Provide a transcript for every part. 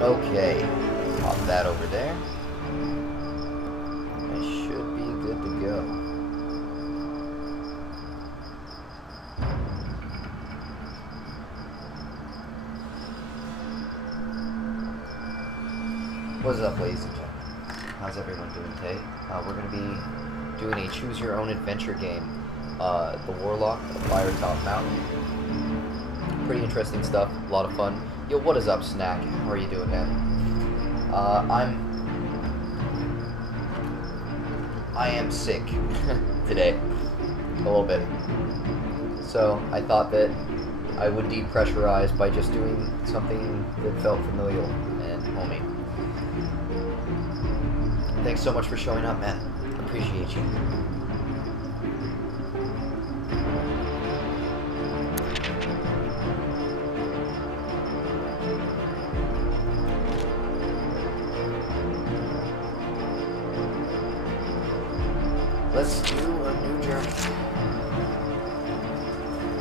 Okay, pop that over there. I should be good to go. What's up, ladies and gentlemen? How's everyone doing today? We're going to be doing a choose-your-own-adventure game, the Warlock of Firetop Mountain. Pretty interesting stuff, a lot of fun. Yo, what is up, Snack? How are you doing, man? I am sick today, a little bit. So I thought that I would depressurize by just doing something that felt familial and homey. Thanks so much for showing up, man. Appreciate you. Let's do a new journey.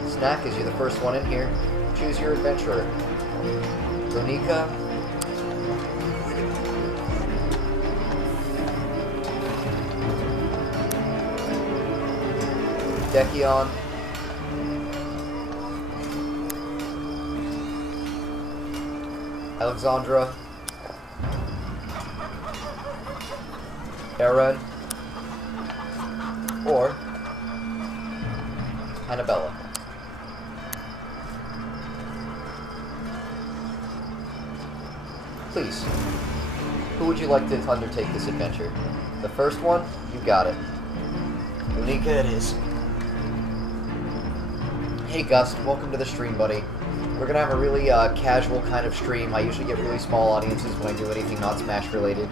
Snack, as you're the first one in here, choose your adventurer. Donika. Dekion. Alexandra. Aaron. Or Annabella. Please, who would you like to undertake this adventure? The first one? You got it. Unika it is. Hey Gus, welcome to the stream, buddy. We're gonna have a really casual kind of stream. I usually get really small audiences when I do anything not Smash related.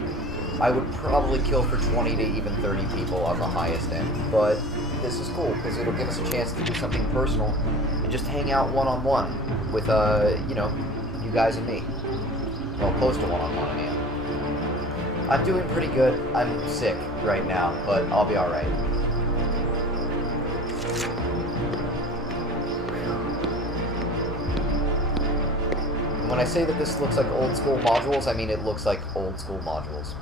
I would probably kill for 20 to even 30 people on the highest end, but this is cool because it'll give us a chance to do something personal and just hang out one-on-one with, you know, you guys and me. Well, close to one-on-one, I mean. I'm doing pretty good. I'm sick right now, but I'll be alright. When I say that this looks like old school modules, I mean it looks like old school modules.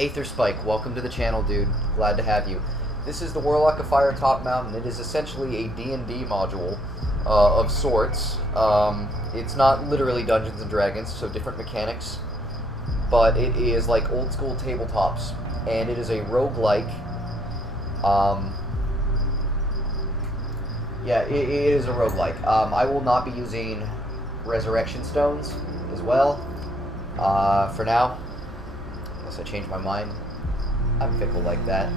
Aether Spike, welcome to the channel, dude. Glad to have you. This is the Warlock of Firetop Mountain. It is essentially a D&D module of sorts. It's not literally Dungeons & Dragons, so different mechanics. But it is like old school tabletops. And it is a roguelike. Yeah, it is a roguelike. I will not be using Resurrection Stones as well for now. Unless I change my mind. I'm fickle like that.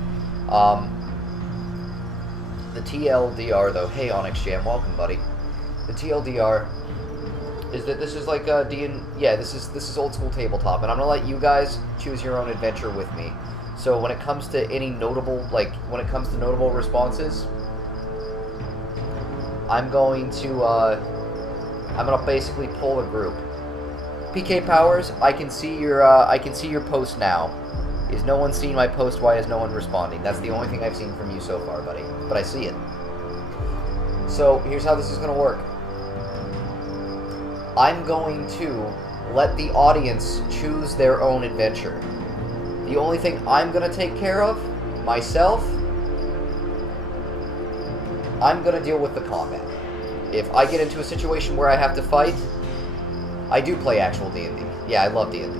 The TLDR, though, hey Onyx Jam, welcome, buddy. The TLDR is that this is like this is old school tabletop, and I'm gonna let you guys choose your own adventure with me. So when it comes to any notable, notable responses, I'm gonna basically pull a group. PK Powers, I can see your post now. Is no one seen my post? Why is no one responding? That's the only thing I've seen from you so far, buddy. But I see it. So here's how this is gonna work. I'm going to let the audience choose their own adventure. The only thing I'm gonna take care of, myself, I'm gonna deal with the combat. If I get into a situation where I have to fight, I do play actual D&D. Yeah, I love D&D.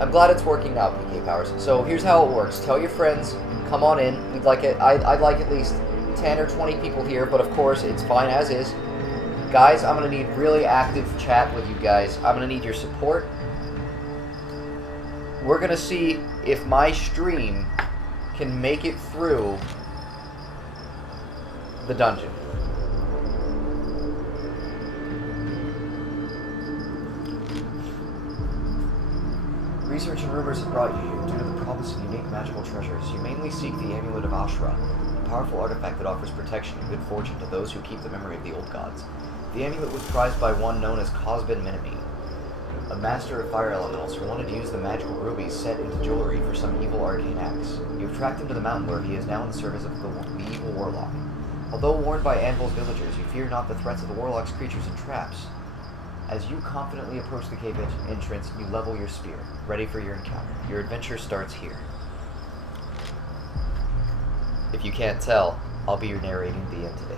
I'm glad it's working now, PK Powers. So here's how it works. Tell your friends, come on in. We'd like it. I'd like at least 10 or 20 people here, but of course it's fine as is. Guys, I'm gonna need really active chat with you guys. I'm gonna need your support. We're gonna see if my stream can make it through the dungeon. Research and rumors have brought you here due to the promise of unique magical treasures. You mainly seek the Amulet of Ashra, a powerful artifact that offers protection and good fortune to those who keep the memory of the old gods. The amulet was prized by one known as Cosbin Minimi, a master of fire elementals who wanted to use the magical rubies set into jewelry for some evil arcane acts. You have tracked him to the mountain where he is now in the service of the evil warlock. Although warned by Anvil's villagers, you fear not the threats of the Warlock's creatures and traps. As you confidently approach the cave entrance, you level your spear, ready for your encounter. Your adventure starts here. If you can't tell, I'll be narrating the end today.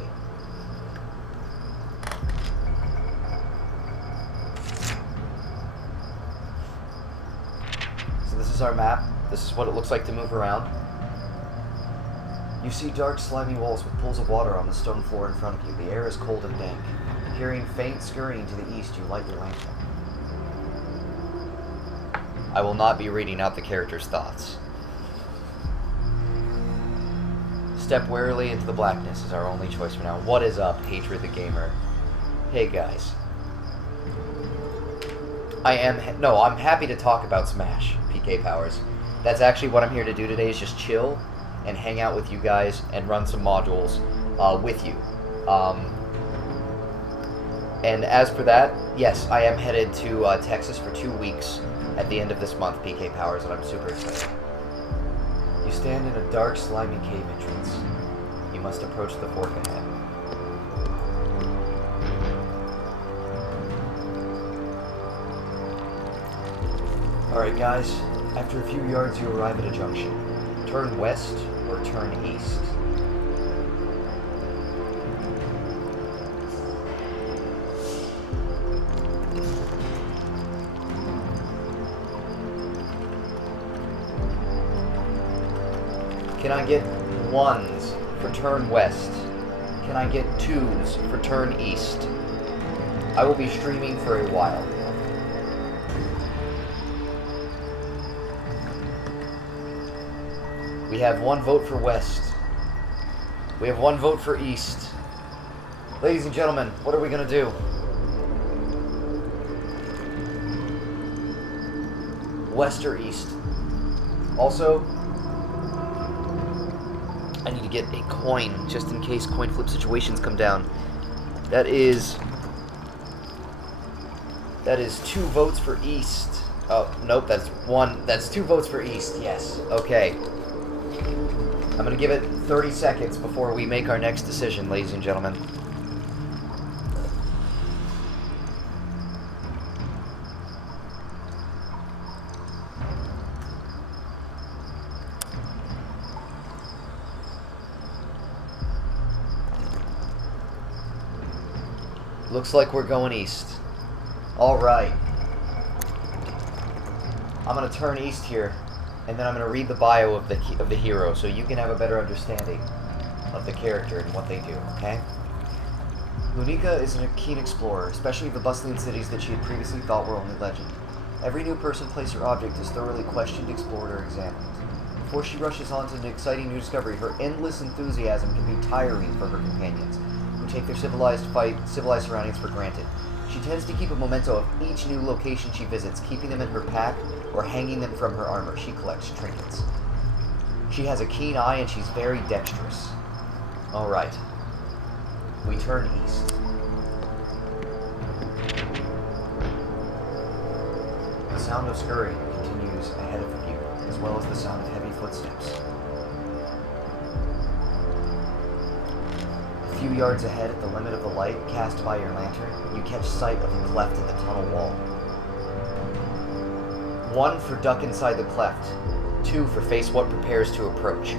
So this is our map. This is what it looks like to move around. You see dark, slimy walls with pools of water on the stone floor in front of you. The air is cold and dank. Hearing faint scurrying to the east, you light your lantern. I will not be reading out the character's thoughts. Step warily into the blackness is our only choice for now. What is up, Hatred the Gamer? Hey guys. I'm happy to talk about Smash, PK Powers. That's actually what I'm here to do today, is just chill and hang out with you guys and run some modules with you. And as for that, yes, I am headed to Texas for 2 weeks at the end of this month, PK Powers, and I'm super excited. You stand in a dark, slimy cave entrance. You must approach the fork ahead. Alright guys, after a few yards you arrive at a junction. Turn west or turn east. Can I get 1s for turn west? Can I get 2s for turn east? I will be streaming for a while. We have 1 vote for west. We have 1 vote for east. Ladies and gentlemen, what are we gonna do? West or east? Also, I need to get a coin, just in case coin flip situations come down. That is 2 votes for east. Oh, nope, that's 2 votes for east, yes. Okay. I'm gonna give it 30 seconds before we make our next decision, ladies and gentlemen. Looks like we're going east. Alright. I'm gonna turn east here, and then I'm gonna read the bio of the hero so you can have a better understanding of the character and what they do, okay? Lunica is a keen explorer, especially the bustling cities that she had previously thought were only legend. Every new person, place, or object is thoroughly questioned, explored, or examined. Before she rushes on to an exciting new discovery, her endless enthusiasm can be tiring for her companions, who take their civilized surroundings for granted. She tends to keep a memento of each new location she visits, keeping them in her pack or hanging them from her armor. She collects trinkets. She has a keen eye and she's very dexterous. Alright. We turn east. The sound of scurrying continues ahead of you, as well as the sound of heavy footsteps. A few yards ahead, at the limit of the light cast by your lantern, you catch sight of a cleft in the tunnel wall. 1 for duck inside the cleft. 2 for face what prepares to approach.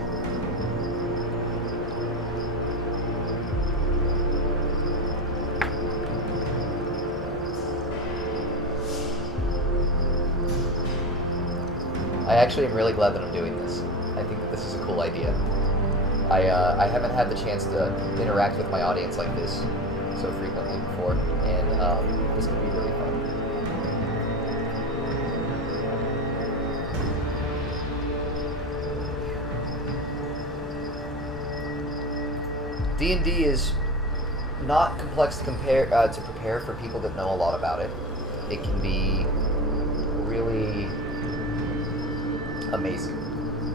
I actually am really glad that I'm doing this. I think that this is a cool idea. I haven't had the chance to interact with my audience like this so frequently before, and this could be really fun. D&D is not complex to prepare for people that know a lot about it. It can be really amazing.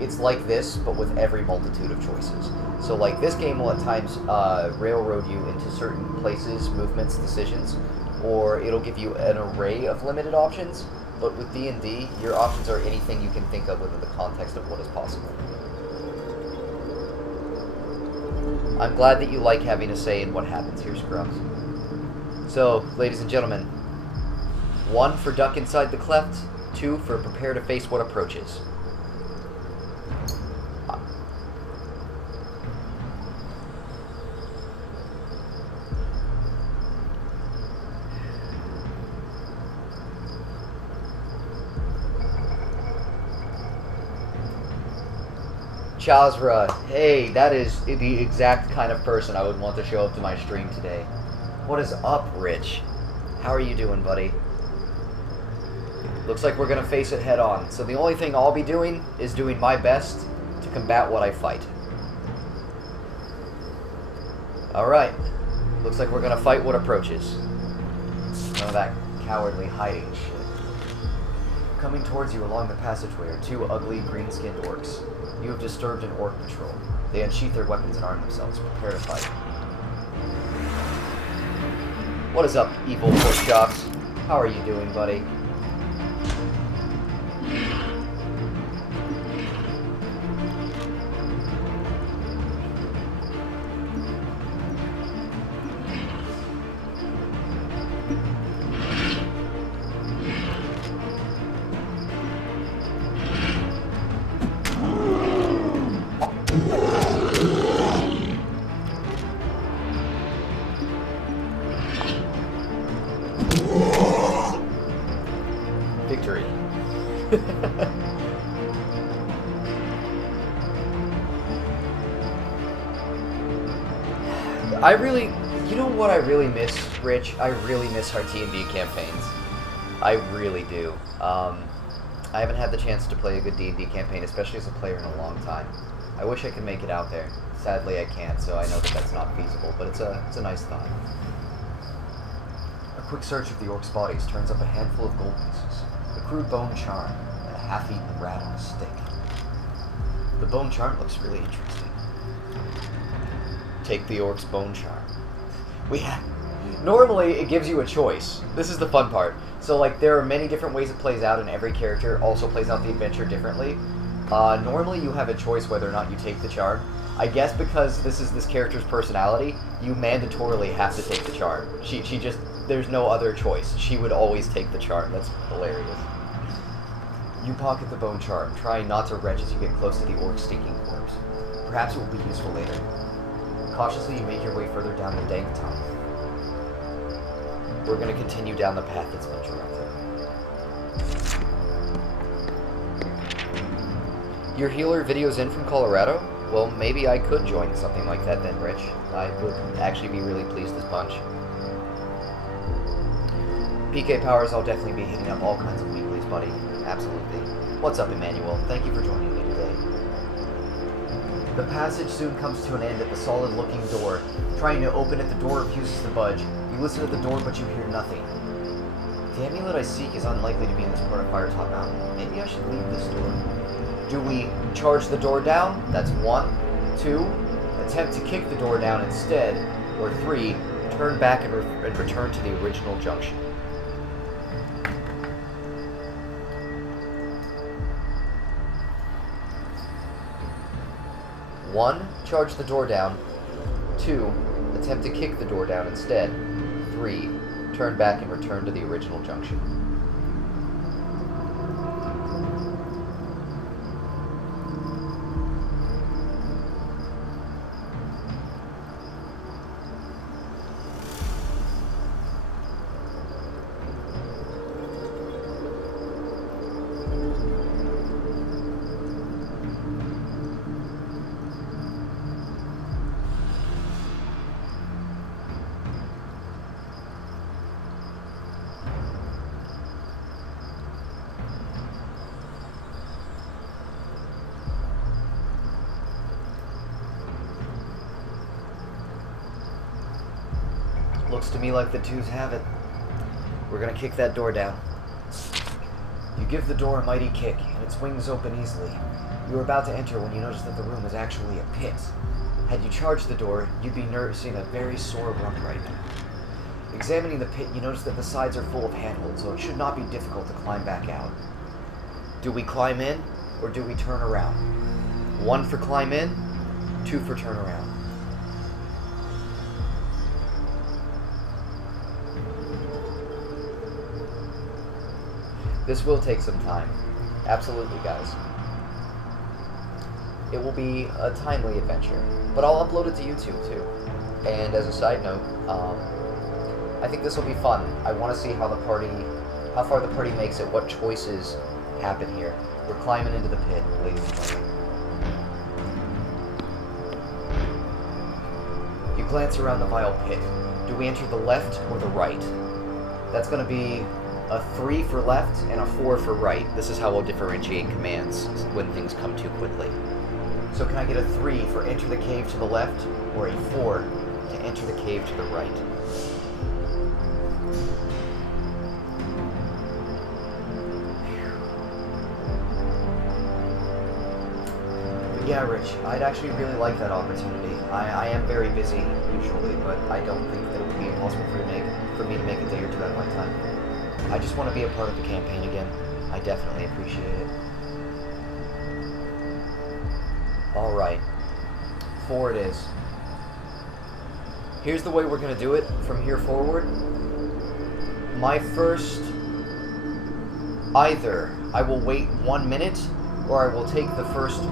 It's like this, but with every multitude of choices. So like this game will at times railroad you into certain places, movements, decisions, or it'll give you an array of limited options, but with D&D, your options are anything you can think of within the context of what is possible. I'm glad that you like having a say in what happens here, Scrubs. So, ladies and gentlemen, 1 for duck inside the cleft, 2 for prepare to face what approaches. Chazra, hey, that is the exact kind of person I would want to show up to my stream today. What is up, Rich? How are you doing, buddy? Looks like we're going to face it head on, so the only thing I'll be doing is doing my best to combat what I fight. Alright, looks like we're going to fight what approaches. None of that cowardly hiding shit. Coming towards you along the passageway are 2 ugly green-skinned orcs. You have disturbed an orc patrol. They unsheath their weapons and arm themselves. Prepare to fight. What is up, evil pork chops? How are you doing, buddy? Victory. You know what I really miss, Rich? I really miss our D&D campaigns. I really do. I haven't had the chance to play a good D&D campaign, especially as a player, in a long time. I wish I could make it out there. Sadly, I can't, so I know that that's not feasible, but it's a nice thought. A quick search of the orcs' bodies turns up a handful of gold pieces, a crude bone charm, and a half-eaten rat on a stick. The bone charm looks really interesting. Take the orc's bone charm. Normally, it gives you a choice. This is the fun part. So, like, there are many different ways it plays out, and every character also plays out the adventure differently. Normally, you have a choice whether or not you take the charm. I guess because this is this character's personality, you mandatorily have to take the charm. She just, there's no other choice. She would always take the charm. That's hilarious. You pocket the bone charm, trying not to retch as you get close to the orc's stinking corpse. Perhaps it will be useful later. Cautiously, you make your way further down the dank tunnel. We're going to continue down the path that's been directed. Your healer video's in from Colorado? Well, maybe I could join something like that then, Rich. I would actually be really pleased as punch. PK Powers, I'll definitely be hitting up all kinds of weeklies, buddy. Absolutely. What's up, Emmanuel? Thank you for joining me today. The passage soon comes to an end at the solid-looking door. Trying to open it, the door refuses to budge. You listen at the door, but you hear nothing. The amulet I seek is unlikely to be in this part of Firetop Mountain. Maybe I should leave this door. Do we charge the door down? That's 1. 2, attempt to kick the door down instead. Or 3, turn back and return to the original junction. One, charge the door down. 2, attempt to kick the door down instead. 3, turn back and return to the original junction. Looks to me like the twos have it. We're gonna kick that door down. You give the door a mighty kick, and it swings open easily. You are about to enter when you notice that the room is actually a pit. Had you charged the door, you'd be nursing a very sore rump right now. Examining the pit, you notice that the sides are full of handholds, so it should not be difficult to climb back out. Do we climb in, or do we turn around? 1 for climb in, 2 for turn around. This will take some time. Absolutely, guys. It will be a timely adventure, but I'll upload it to YouTube too. And as a side note, I think this will be fun. I want to see how far the party makes it, what choices happen here. We're climbing into the pit, ladies and gentlemen. You glance around the vile pit. Do we enter the left or the right? That's going to be a 3 for left and a 4 for right. This is how we'll differentiate commands when things come too quickly. So can I get a 3 for enter the cave to the left, or a 4 to enter the cave to the right? But yeah, Rich, I'd actually really like that opportunity. I am very busy, usually, but I don't think that it would be impossible for me to make a day or two out of my time. I just want to be a part of the campaign again. I definitely appreciate it. Alright, 4 it is. Here's the way we're going to do it from here forward. My first... Either I will wait 1 minute, or I will take the first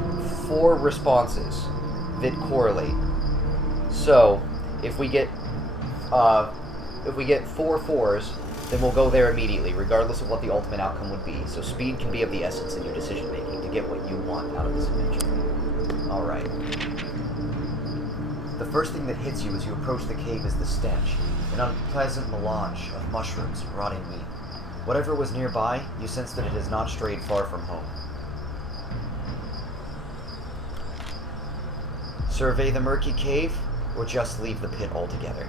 4 responses that correlate. So, if we get 4 4s, then we'll go there immediately, regardless of what the ultimate outcome would be. So speed can be of the essence in your decision-making to get what you want out of this adventure. Alright. The first thing that hits you as you approach the cave is the stench, an unpleasant melange of mushrooms and rotting meat. Whatever was nearby, you sense that it has not strayed far from home. Survey the murky cave, or just leave the pit altogether.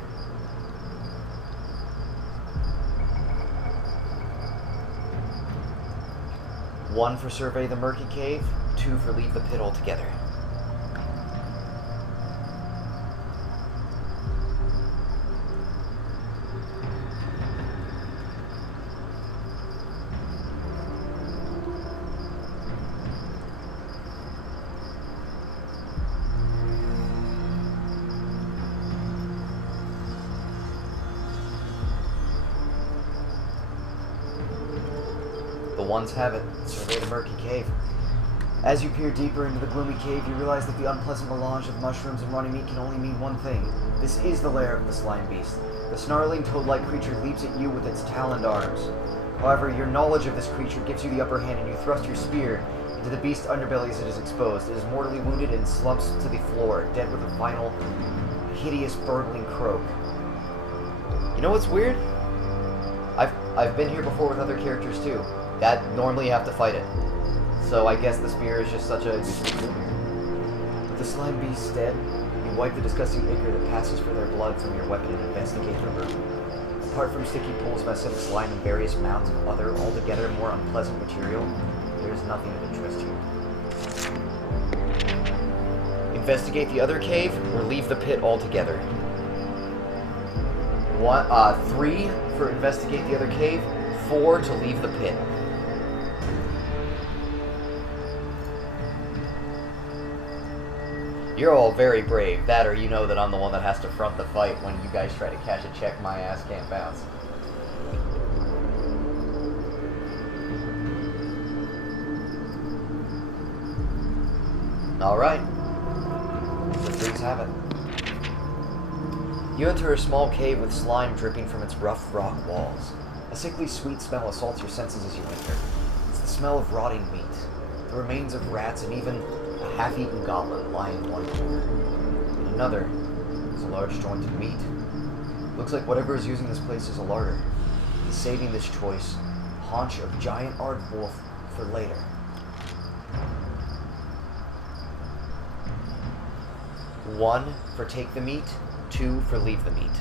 One for survey the murky cave, 2 for leave the pit altogether. Ones have it. Survey the murky cave. As you peer deeper into the gloomy cave, you realize that the unpleasant melange of mushrooms and rotting meat can only mean one thing. This is the lair of the slime beast. The snarling, toad-like creature leaps at you with its taloned arms. However, your knowledge of this creature gives you the upper hand, and you thrust your spear into the beast's underbelly as it is exposed. It is mortally wounded and slumps to the floor, dead with a final, hideous, burgling croak. You know what's weird? I've been here before with other characters too. That normally you have to fight it. So I guess the spear is just such a useful tool here. With the slime beast dead, you wipe the disgusting ichor that passes for their blood from your weapon and investigate the room. Apart from sticky pools of acidic slime and various mounds of other, altogether more unpleasant material, there is nothing of interest here. Investigate the other cave, or leave the pit altogether. 3 for investigate the other cave, 4 to leave the pit. You're all very brave. That or you know that I'm the one that has to front the fight when you guys try to cash a check my ass can't bounce. Alright. The 3s have it. You enter a small cave with slime dripping from its rough rock walls. A sickly sweet smell assaults your senses as you enter. It's the smell of rotting meat, the remains of rats, and even a half-eaten goblet lying in one corner. In another is a large joint of meat. Looks like whatever is using this place is a larder. He's saving this choice haunch of giant aardwolf for later. One for take the meat, 2 for leave the meat.